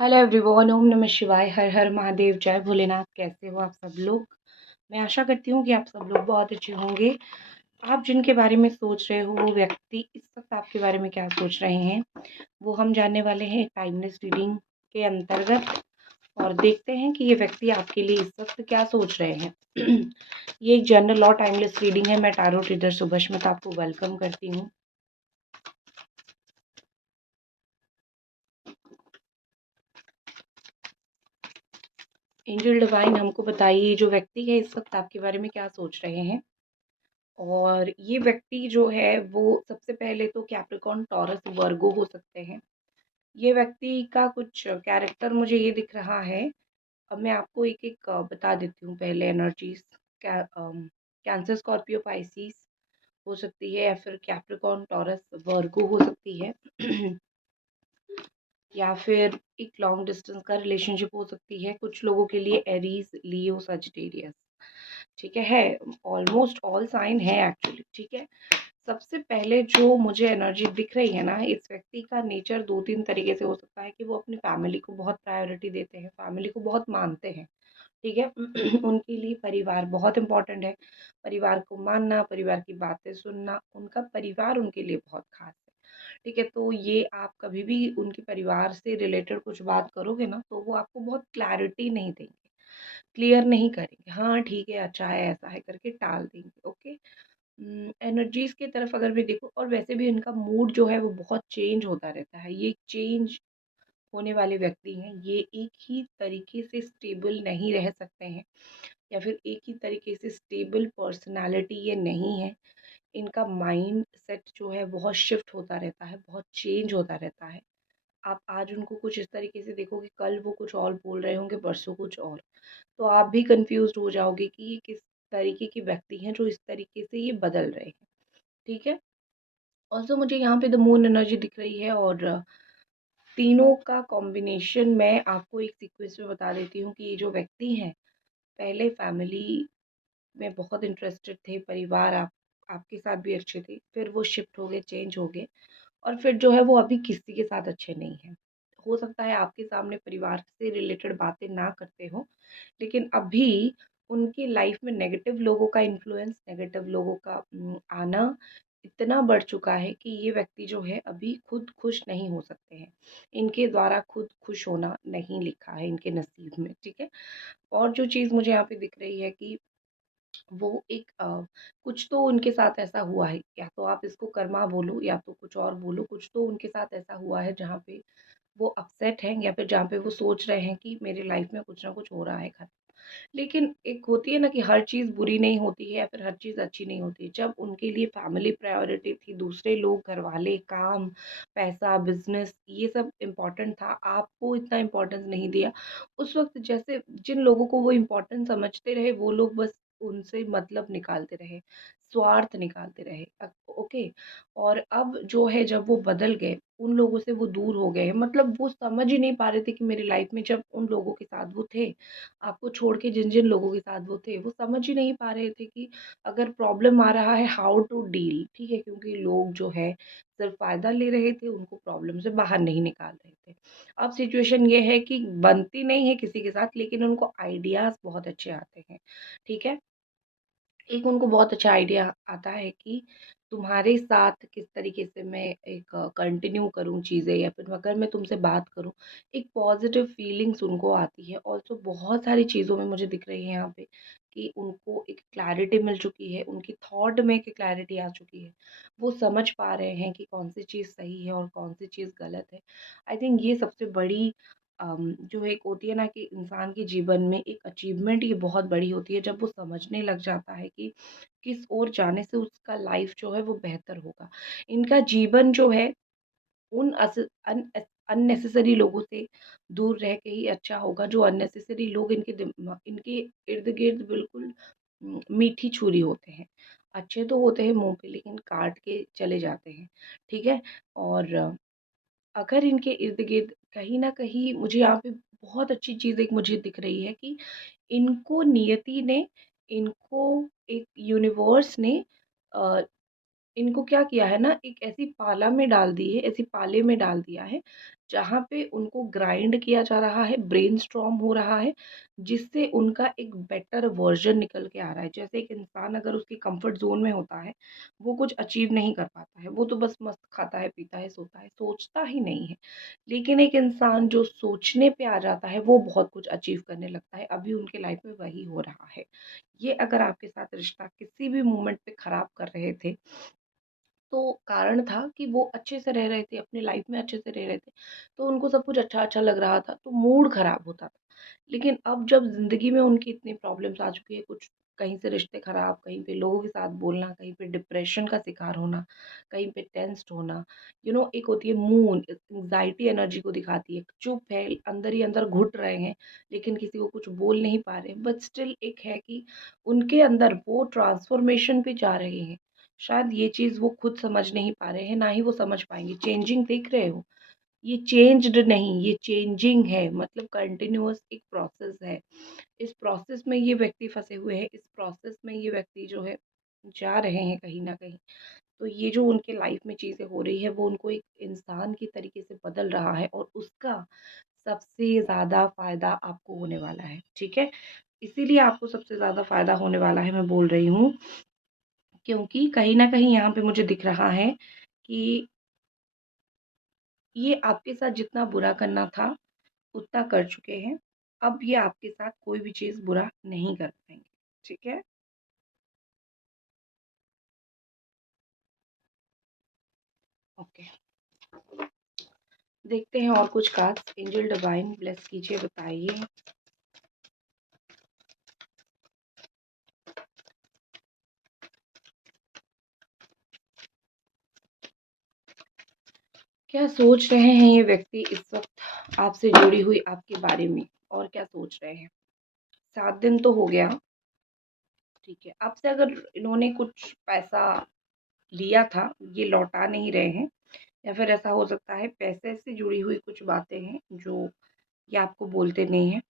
Hello everyone, ओम नमः शिवाय, हर हर महादेव, जय भोलेनाथ। कैसे हो आप सब लोग? मैं आशा करती हूँ कि आप सब लोग बहुत अच्छे होंगे। आप जिनके बारे में सोच रहे हो वो व्यक्ति इस वक्त आपके बारे में क्या सोच रहे हैं, वो हम जानने वाले हैं टाइमलेस रीडिंग के अंतर्गत। और देखते हैं कि ये व्यक्ति आपके लिए इस वक्त क्या सोच रहे हैं। ये एक जनरल और टाइमलेस रीडिंग है। मैं टारो रीडर सुभस्मिता आपको वेलकम करती हूँ। एंजल डिवाइन, हमको बताइए जो व्यक्ति है इस वक्त आपके बारे में क्या सोच रहे हैं। और ये व्यक्ति जो है वो सबसे पहले तो कैप्रिकॉर्न, टॉरस, वर्गो हो सकते हैं। ये व्यक्ति का कुछ कैरेक्टर मुझे ये दिख रहा है। अब मैं आपको एक एक बता देती हूँ पहले एनर्जीज। कैंसर, स्कॉर्पियो, पाइसिस हो सकती है, या फिर कैप्रिकॉर्न, टॉरस, वर्गो हो सकती है। या फिर एक लॉन्ग डिस्टेंस का रिलेशनशिप हो सकती है कुछ लोगों के लिए, एरीज, लियो, सजिटेरियस। ठीक है, ऑलमोस्ट ऑल साइन है एक्चुअली। ठीक है, सबसे पहले जो मुझे एनर्जी दिख रही है ना, इस व्यक्ति का नेचर दो तीन तरीके से हो सकता है कि वो अपनी फैमिली को बहुत प्रायोरिटी देते हैं, फैमिली को बहुत मानते हैं। ठीक है। उनके लिए परिवार बहुत इंपॉर्टेंट है। परिवार को मानना, परिवार की बातें सुनना, उनका परिवार उनके लिए बहुत खास है। ठीक है, तो ये आप कभी भी उनके परिवार से रिलेटेड कुछ बात करोगे ना, तो वो आपको बहुत क्लैरिटी नहीं देंगे, क्लियर नहीं करेंगे। हाँ ठीक है, अच्छा है, ऐसा है करके टाल देंगे। ओके। एनर्जीज की तरफ अगर भी देखो, और वैसे भी इनका मूड जो है वो बहुत चेंज होता रहता है। ये चेंज होने वाले व्यक्ति हैं। ये एक ही तरीके से स्टेबल नहीं रह सकते हैं, या फिर एक ही तरीके से स्टेबल पर्सनालिटी ये नहीं है। इनका माइंड सेट जो है बहुत शिफ्ट होता रहता है, बहुत चेंज होता रहता है। आप आज उनको कुछ इस तरीके से देखोगे, कल वो कुछ और बोल रहे होंगे, परसों कुछ और। तो आप भी कंफ्यूज हो जाओगे कि ये किस तरीके के व्यक्ति हैं जो इस तरीके से ये बदल रहे हैं। ठीक है। ऑल्सो मुझे यहाँ पे द मून एनर्जी दिख रही है, और तीनों का कॉम्बिनेशन मैं आपको एक सीक्वेंस में बता देती हूँ कि ये जो व्यक्ति हैं, पहले फैमिली में बहुत इंटरेस्टेड थे, परिवार आपके साथ भी अच्छे थे, फिर वो शिफ्ट हो गए, चेंज हो गए, और फिर जो है वो अभी किसी के साथ अच्छे नहीं हैं। हो सकता है आपके सामने परिवार से रिलेटेड बातें ना करते हो, लेकिन अभी उनकी लाइफ में नेगेटिव लोगों का इन्फ्लुएंस, नेगेटिव लोगों का आना इतना बढ़ चुका है कि ये व्यक्ति जो है अभी खुद खुश नहीं हो सकते हैं। इनके द्वारा खुद खुश होना नहीं लिखा है इनके नसीब में। ठीक है। और जो चीज़ मुझे यहाँ पे दिख रही है कि वो एक कुछ तो उनके साथ ऐसा हुआ है, या तो आप इसको कर्मा बोलो या तो कुछ और बोलो, कुछ तो उनके साथ ऐसा हुआ है जहाँ पे वो अपसेट हैं, या फिर जहाँ पे वो सोच रहे हैं कि मेरी लाइफ में कुछ ना कुछ हो रहा है खराब। लेकिन एक होती है ना कि हर चीज़ बुरी नहीं होती है, या फिर हर चीज़ अच्छी नहीं होती है। जब उनके लिए फैमिली प्रायोरिटी थी, दूसरे लोग, घर वाले, काम, पैसा, बिजनेस, ये सब इम्पोर्टेंट था, आपको इतना इम्पोर्टेंस नहीं दिया उस वक्त। जैसे जिन लोगों को वो इम्पोर्टेंट समझते रहे, वो लोग बस उनसे मतलब निकालते रहे, स्वार्थ निकालते रहे। ओके। और अब जो है, जब वो बदल गए, उन लोगों से वो दूर हो गए हैं, मतलब वो समझ ही नहीं पा रहे थे कि मेरी लाइफ में जब उन लोगों के साथ वो थे, आपको छोड़ के जिन जिन लोगों के साथ वो थे, वो समझ ही नहीं पा रहे थे कि अगर प्रॉब्लम आ रहा है, हाउ टू डील। ठीक है, क्योंकि लोग जो है सिर्फ फ़ायदा ले रहे थे, उनको प्रॉब्लम से बाहर नहीं निकाल रहे थे। अब सिचुएशन ये है कि बनती नहीं है किसी के साथ, लेकिन उनको आइडियाज़ बहुत अच्छे आते हैं। ठीक है। एक उनको बहुत अच्छा आइडिया आता है कि तुम्हारे साथ किस तरीके से मैं एक कंटिन्यू करूँ चीज़ें, या फिर अगर मैं तुमसे बात करूँ, एक पॉजिटिव फीलिंग्स उनको आती है। ऑल्सो बहुत सारी चीज़ों में मुझे दिख रही है यहाँ पे कि उनको एक क्लैरिटी मिल चुकी है, उनकी थॉट में एक क्लैरिटी आ चुकी है। वो समझ पा रहे हैं कि कौन सी चीज़ सही है और कौन सी चीज़ गलत है। आई थिंक ये सबसे बड़ी जो एक होती है ना कि इंसान के जीवन में एक अचीवमेंट, ये बहुत बड़ी होती है जब वो समझने लग जाता है कि किस ओर जाने से उसका लाइफ जो है वो बेहतर होगा। इनका जीवन जो है उन अननेसेसरी लोगों से दूर रह के ही अच्छा होगा। जो अननेसेसरी लोग इनके इर्द गिर्द बिल्कुल मीठी छुरी होते हैं। अच्छे तो होते हैं मुंह पे, लेकिन काट के चले जाते हैं। ठीक है। और अगर इनके इर्द-गिर्द कहीं न कहीं, मुझे यहाँ पे बहुत अच्छी चीज़ एक मुझे दिख रही है कि इनको नियति ने, इनको एक यूनिवर्स ने अ, इनको क्या किया है ना, एक ऐसी पाला में डाल दी है, ऐसी पाले में डाल दिया है, जहाँ पे उनको ग्राइंड किया जा रहा है, ब्रेनस्टॉर्म हो रहा है, जिससे उनका एक बेटर वर्ज़न निकल के आ रहा है। जैसे एक इंसान अगर उसके कम्फ़र्ट ज़ोन में होता है, वो कुछ अचीव नहीं कर पाता है, वो तो बस मस्त खाता है, पीता है, सोता है, सोचता ही नहीं है। लेकिन एक इंसान जो सोचने पे आ जाता है, वो बहुत कुछ अचीव करने लगता है, अभी उनके लाइफ़ में वही हो रहा है। ये अगर आपके साथ रिश्ता किसी भी मोमेंट पे खराब कर रहे थे, तो कारण था कि वो अच्छे से रह रहे थे, अपनी लाइफ में अच्छे से रह रहे थे, तो उनको सब कुछ अच्छा-अच्छा लग रहा था, तो मूड खराब होता था। लेकिन अब जब ज़िंदगी में उनकी इतनी प्रॉब्लम्स आ चुकी है, कुछ कहीं से रिश्ते खराब, कहीं पे लोगों के साथ बोलना, कहीं पे डिप्रेशन का शिकार होना, कहीं पे टेंस्ड होना, एक होती है मून, एंग्ज़ायटी एनर्जी को दिखाती है, चुप है, अंदर ही अंदर घुट रहे हैं, लेकिन किसी को कुछ बोल नहीं पा रहे, बट स्टिल एक है कि उनके अंदर वो ट्रांसफ़ॉर्मेशन पे जा रहे हैं। शायद ये चीज़ वो खुद समझ नहीं पा रहे हैं, ना ही वो समझ पाएँगे। चेंजिंग देख रहे हो? ये चेंज्ड नहीं, ये चेंजिंग है, मतलब कंटिन्यूअस एक प्रोसेस है। इस प्रोसेस में ये व्यक्ति फँसे हुए हैं, इस प्रोसेस में ये व्यक्ति जो है जा रहे हैं कहीं न कहीं। तो ये जो उनके लाइफ़ में चीज़ें हो रही है, वो उनको एक इंसान के तरीके से बदल रहा है और उसका सबसे ज़्यादा फ़ायदा आपको होने वाला है, ठीक है? इसीलिए आपको सबसे ज़्यादा फ़ायदा होने वाला है, मैं बोल रही हूँ, क्योंकि कहीं न कहीं यहाँ पे मुझे दिख रहा है कि ये आपके साथ जितना बुरा करना था, उतना कर चुके हैं। अब ये आपके साथ कोई भी चीज़ बुरा नहीं कर पाएँगे, ठीक है? ओके, देखते हैं और कुछ कार्ड्स। एंजल डिवाइन ब्लेस कीजिए, बताइए। क्या सोच रहे हैं ये व्यक्ति इस वक़्त आपसे जुड़ी हुई आपके बारे में, और क्या सोच रहे हैं? 7 दिन तो हो गया, ठीक है। आपसे अगर इन्होंने कुछ पैसा लिया था, ये लौटा नहीं रहे हैं, या फिर ऐसा हो सकता है पैसे से जुड़ी हुई कुछ बातें हैं जो ये आपको बोलते नहीं हैं।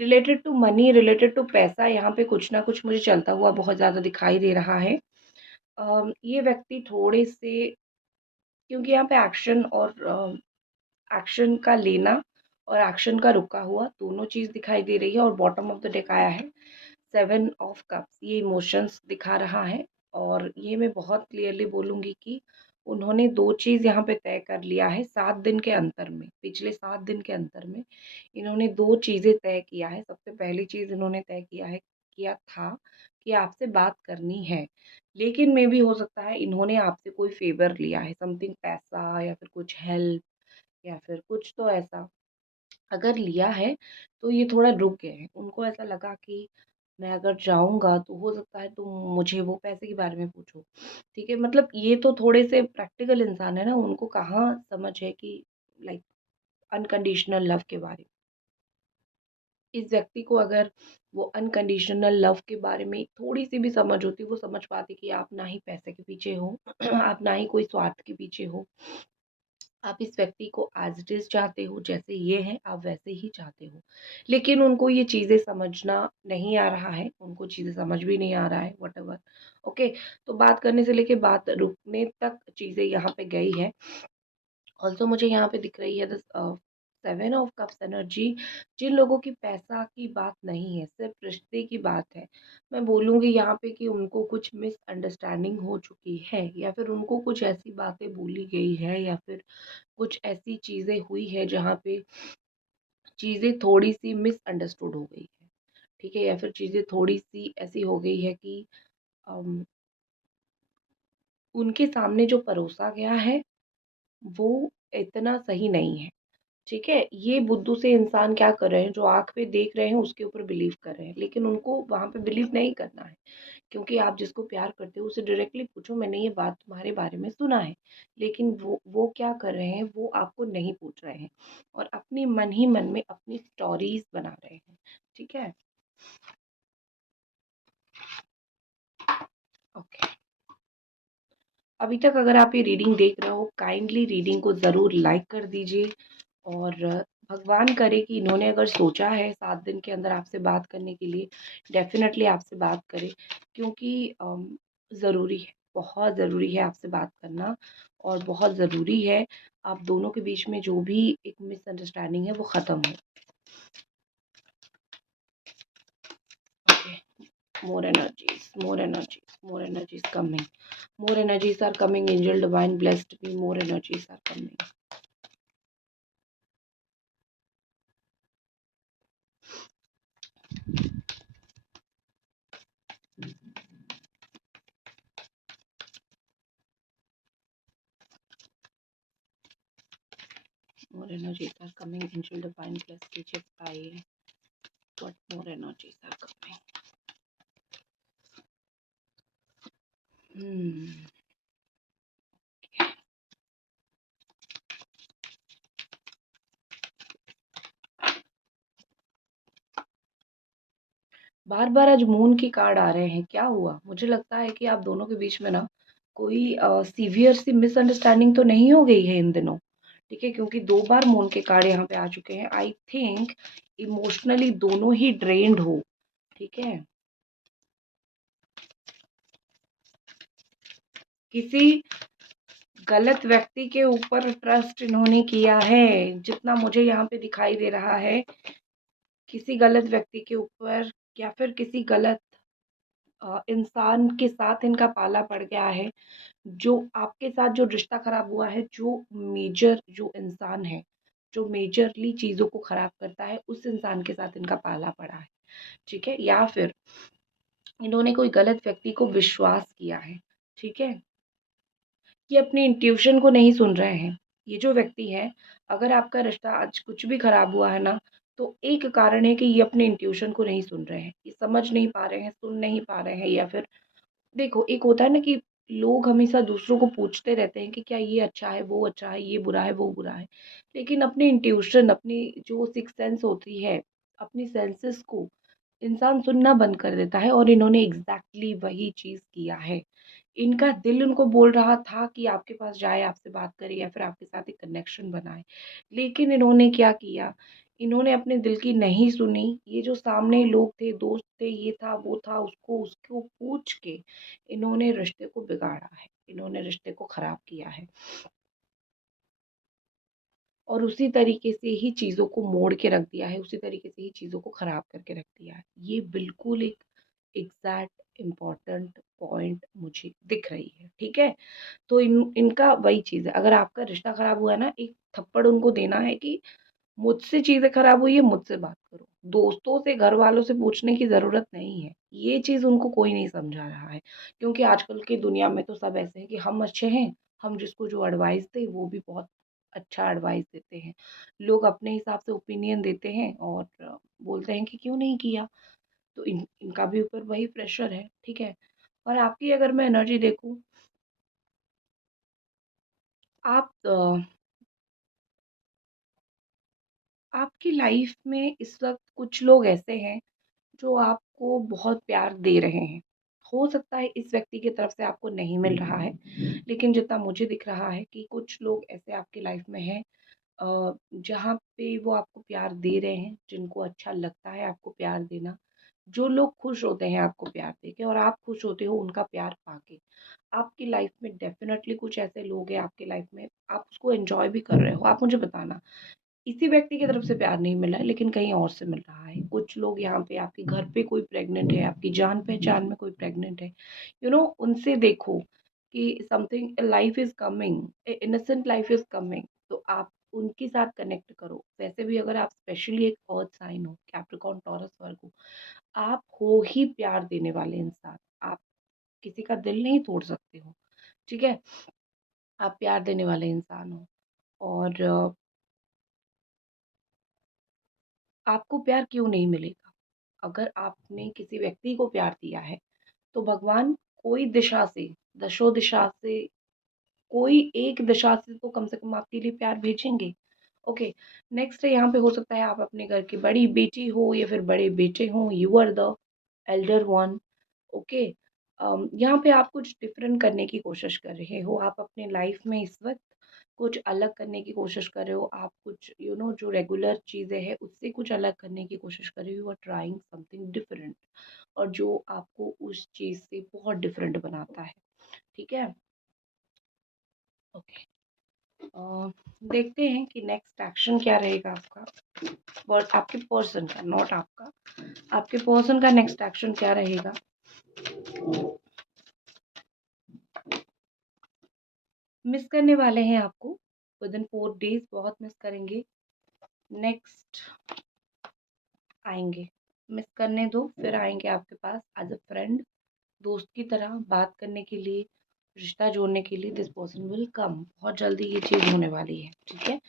Related to money, related to पैसा, यहाँ पे कुछ ना कुछ मुझे चलता हुआ बहुत ज़्यादा दिखाई दे रहा है। ये व्यक्ति थोड़े से, क्योंकि यहाँ पे एक्शन और एक्शन का लेना और एक्शन का रुका हुआ दोनों चीज़ दिखाई दे रही है, और बॉटम ऑफ द डेक आया है 7 ऑफ कप्स। ये इमोशंस दिखा रहा है, और ये मैं बहुत क्लियरली बोलूँगी कि उन्होंने 2 चीज़ यहाँ पे तय कर लिया है 7 दिन के अंतर में। पिछले 7 दिन के अंतर में इन्होंने 2 चीज़ें तय किया है। सबसे पहली चीज़ इन्होंने तय किया था कि आपसे बात करनी है। लेकिन मेबी हो सकता है इन्होंने आपसे कोई फ़ेवर लिया है, समथिंग पैसा या फिर कुछ हेल्प या फिर कुछ तो ऐसा। अगर लिया है तो ये थोड़ा रुक गए हैं। उनको ऐसा लगा कि मैं अगर जाऊँगा तो हो सकता है तुम मुझे वो पैसे के बारे में पूछो। ठीक है? मतलब ये तो थोड़े से प्रैक्टिकल इंसान है ना, उनको कहाँ समझ है कि लाइक अनकंडीशनल लव के बारे में। इस व्यक्ति को अगर वो अनकंडीशनल लव के बारे में थोड़ी-सी भी समझ होती, वो समझ पाते कि आप ना ही पैसे के पीछे हो, आप ना ही कोई स्वार्थ के पीछे हो। आप इस व्यक्ति को एज़ इट इज़ चाहते हो, जैसे ये हैं, आप वैसे ही चाहते हो। लेकिन उनको ये चीज़ें समझना नहीं आ रहा है, उनको चीज़ें समझ भी नहीं आ रहा है, व्हाटएवर। ओके, तो बात करने से लेके बात रुकने तक चीज़ें यहाँ पे गई है। ऑल्सो मुझे यहाँ पे दिख रही है 7 ऑफ कप्स एनर्जी। जिन लोगों की पैसा की बात नहीं है, सिर्फ रिश्ते की बात है, मैं बोलूँगी यहाँ पे कि उनको कुछ मिसअंडरस्टैंडिंग हो चुकी है, या फिर उनको कुछ ऐसी बातें बोली गई है, या फिर कुछ ऐसी चीज़ें हुई है जहाँ पे चीज़ें थोड़ी-सी मिसअंडरस्टूड हो गई है, ठीक है? या फिर चीज़ें थोड़ी-सी ऐसी हो गई है कि अम, उनके सामने जो परोसा गया है, वो इतना सही नहीं है। ठीक है? ये बुद्धू से इंसान क्या कर रहे हैं, जो आँख पे देख रहे हैं उसके ऊपर बिलीव कर रहे हैं, लेकिन उनको वहाँ पे बिलीव नहीं करना है। क्योंकि आप जिसको प्यार करते हो उसे डायरेक्टली पूछो, मैंने ये बात तुम्हारे बारे में सुना है। लेकिन वो क्या कर रहे हैं, वो आपको नहीं पूछ रहे हैं, और अपनी मन ही मन में अपनी स्टोरीज़ बना रहे हैं। ठीक है? ओके। अभी तक अगर आप ये रीडिंग देख रहे हो, काइंडली रीडिंग को ज़रूर लाइक कर दीजिए, और भगवान करे कि इन्होंने अगर सोचा है 7 दिन के अंदर आपसे बात करने के लिए, डेफ़िनेटली आपसे बात करें, क्योंकि ज़रूरी है, बहुत ज़रूरी है आपसे बात करना और बहुत ज़रूरी है आप दोनों के बीच में जो भी एक मिसअंडरस्टैंडिंग है वो ख़त्म हो। Okay, more energies, more energies, more energies coming. More energies are coming. Angel divine blessed me. More energies are coming. More energies are coming. Angel divine blessed teacher by what more energies are coming. Hmm. बार बार आज moon की card आ रहे हैं, क्या हुआ? मुझे लगता है कि आप दोनों के बीच में ना कोई सीवियर सी मिसअंडरस्टैंडिंग तो नहीं हो गई है इन दिनों। ठीक है, क्योंकि 2 बार मून के कार्ड यहाँ पे आ चुके हैं। आई थिंक इमोशनली दोनों ही ड्रेन्ड हो। ठीक है, किसी गलत व्यक्ति के ऊपर ट्रस्ट इन्होंने किया है, जितना मुझे यहाँ पे दिखाई दे रहा है। किसी गलत व्यक्ति के ऊपर या फिर किसी गलत इंसान के साथ इनका पाला पड़ गया है। जो आपके साथ जो रिश्ता खराब हुआ है, जो मेजर जो इंसान है, जो मेजरली चीज़ों को खराब करता है, उस इंसान के साथ इनका पाला पड़ा है। ठीक है, या फिर इन्होंने कोई गलत व्यक्ति को विश्वास किया है। ठीक है, ये अपनी इंट्यूशन को नहीं सुन रहे हैं। ये जो व्यक्ति है, अगर आपका रिश्ता आज कुछ भी खराब हुआ है ना, तो एक कारण है कि ये अपने इंट्यूशन को नहीं सुन रहे हैं। ये समझ नहीं पा रहे हैं, सुन नहीं पा रहे हैं, या फिर देखो, एक होता है ना कि लोग हमेशा दूसरों को पूछते रहते हैं कि क्या ये अच्छा है, वो अच्छा है, ये बुरा है, वो बुरा है। लेकिन अपनी इंट्यूशन, अपनी जो सिक्स सेंस होती है, अपनी सेंसेस को इंसान सुनना बंद कर देता है, और इन्होंने एग्जैक्टली वही चीज़ किया है। इनका दिल उनको बोल रहा था कि आपके पास जाए, आपसे बात करे, या फिर आपके साथ एक कनेक्शन बनाए। लेकिन इन्होंने क्या किया? इन्होंने अपने दिल की नहीं सुनी। ये जो सामने लोग थे, दोस्त थे, ये था, वो था, उसको उसको पूछ के इन्होंने रिश्ते को बिगाड़ा है। इन्होंने रिश्ते को खराब किया है। और उसी तरीके से ही चीज़ों को मोड़ के रख दिया है, उसी तरीके से ही चीज़ों को खराब करके रख दिया है। ये बिल्कुल एक एग्ज़ैक्ट इम्पोर्टेंट पॉइंट मुझे दिख रही है, ठीक है? तो इनका वही चीज़ है, अगर आपका रिश्ता खराब हुआ है ना, एक थप्पड़ उनको देना है कि मुझसे चीज़ें खराब हुई है, मुझसे बात करो। दोस्तों से, घरवालों से पूछने की ज़रूरत नहीं है। ये चीज़ उनको कोई नहीं समझा रहा है, क्योंकि आजकल की दुनिया में तो सब ऐसे हैं कि हम अच्छे हैं, हम जिसको जो एडवाइस दें वो भी बहुत अच्छा एडवाइस देते हैं। लोग अपने हिसाब से ओपिनियन देते हैं और बोलते हैं कि क्यों नहीं किया? तो इनका भी ऊपर वही प्रेशर है, ठीक है? और आपकी अगर मैं एनर्जी देखूँ, आप आपकी लाइफ में इस वक़्त कुछ लोग ऐसे हैं जो आपको बहुत प्यार दे रहे हैं। हो सकता है इस व्यक्ति की तरफ से आपको नहीं मिल रहा है, लेकिन जितना मुझे दिख रहा है कि कुछ लोग ऐसे आपकी लाइफ में हैं जहाँ पे वो आपको प्यार दे रहे हैं, जिनको अच्छा लगता है आपको प्यार देना। जो लोग खुश होते हैं आपको प्यार देके, और आप खुश होते हो उनका प्यार पाके। आपकी लाइफ में डेफ़िनेटली कुछ ऐसे लोग हैं आपकी लाइफ में, आप उसको एन्जॉय भी कर रहे हो। आप मुझे बताना, इसी व्यक्ति की तरफ से प्यार नहीं मिला है, लेकिन कहीं और से मिल रहा है। कुछ लोग यहाँ पे आपके घर पे कोई प्रेग्नेंट है, आपकी जान-पहचान में कोई प्रेग्नेंट है, उनसे देखो कि something life is coming, innocent life is coming, तो आप उनके साथ कनेक्ट करो। वैसे भी अगर आप स्पेशली एक अर्थ साइन हो, कैप्रिकॉर्न, टॉरस, वर्गो, आप हो ही प्यार देने वाले इंसान। आप किसी का दिल नहीं तोड़ सकते हो, ठीक है? आप प्यार देने वाले इंसान हो, और आपको प्यार क्यों नहीं मिलेगा? अगर आपने किसी व्यक्ति को प्यार दिया है, तो भगवान कोई दिशा से, दशों दिशा से, कोई एक दिशा से तो कम से कम आपके लिए प्यार भेजेंगे। ओके, नेक्स्ट है, यहाँ पे हो सकता है आप अपने घर की बड़ी बेटी हो या फिर बड़े बेटे हों, you are the elder one. Okay, यहाँ पे आप कुछ डिफरेंट करने की कोशिश कर रहे हो। आप अपने लाइफ में इस वक़्त कुछ अलग करने की कोशिश कर रहे हो आप, कुछ जो रेगुलर चीज़ें हैं उससे कुछ अलग करने की कोशिश कर रहे हो, you are trying something different, और जो आपको उस चीज़ से बहुत डिफरेंट बनाता है। ठीक है, ओके। देखते हैं कि नेक्स्ट एक्शन क्या रहेगा आपका, और आपके पर्सन का, नॉट आपका, आपके पर्सन का नेक्स्ट एक्शन क्या रहेगा। मिस करने वाले हैं आपको विद इन 4 days, बहुत मिस करेंगे। नेक्स्ट आएंगे, मिस करने दो, फिर आएंगे आपके पास एज अ फ्रेंड, दोस्त की तरह बात करने के लिए, रिश्ता जोड़ने के लिए। दिस पर्सन विल कम, बहुत जल्दी ये चीज़ होने वाली है। ठीक है,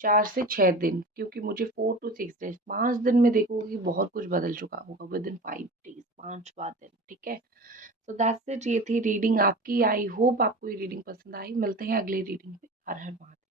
4 से 6 दिन, क्योंकि मुझे 4 to 6 days, 5 दिन में देखोगे कि बहुत कुछ बदल चुका होगा विद इन 5 days, 5 दिन। ठीक है, तो दैट्स इट, ये थी रीडिंग आपकी। आई होप आपको ये रीडिंग पसंद आई। मिलते हैं अगली रीडिंग पे। हर हर महादेव।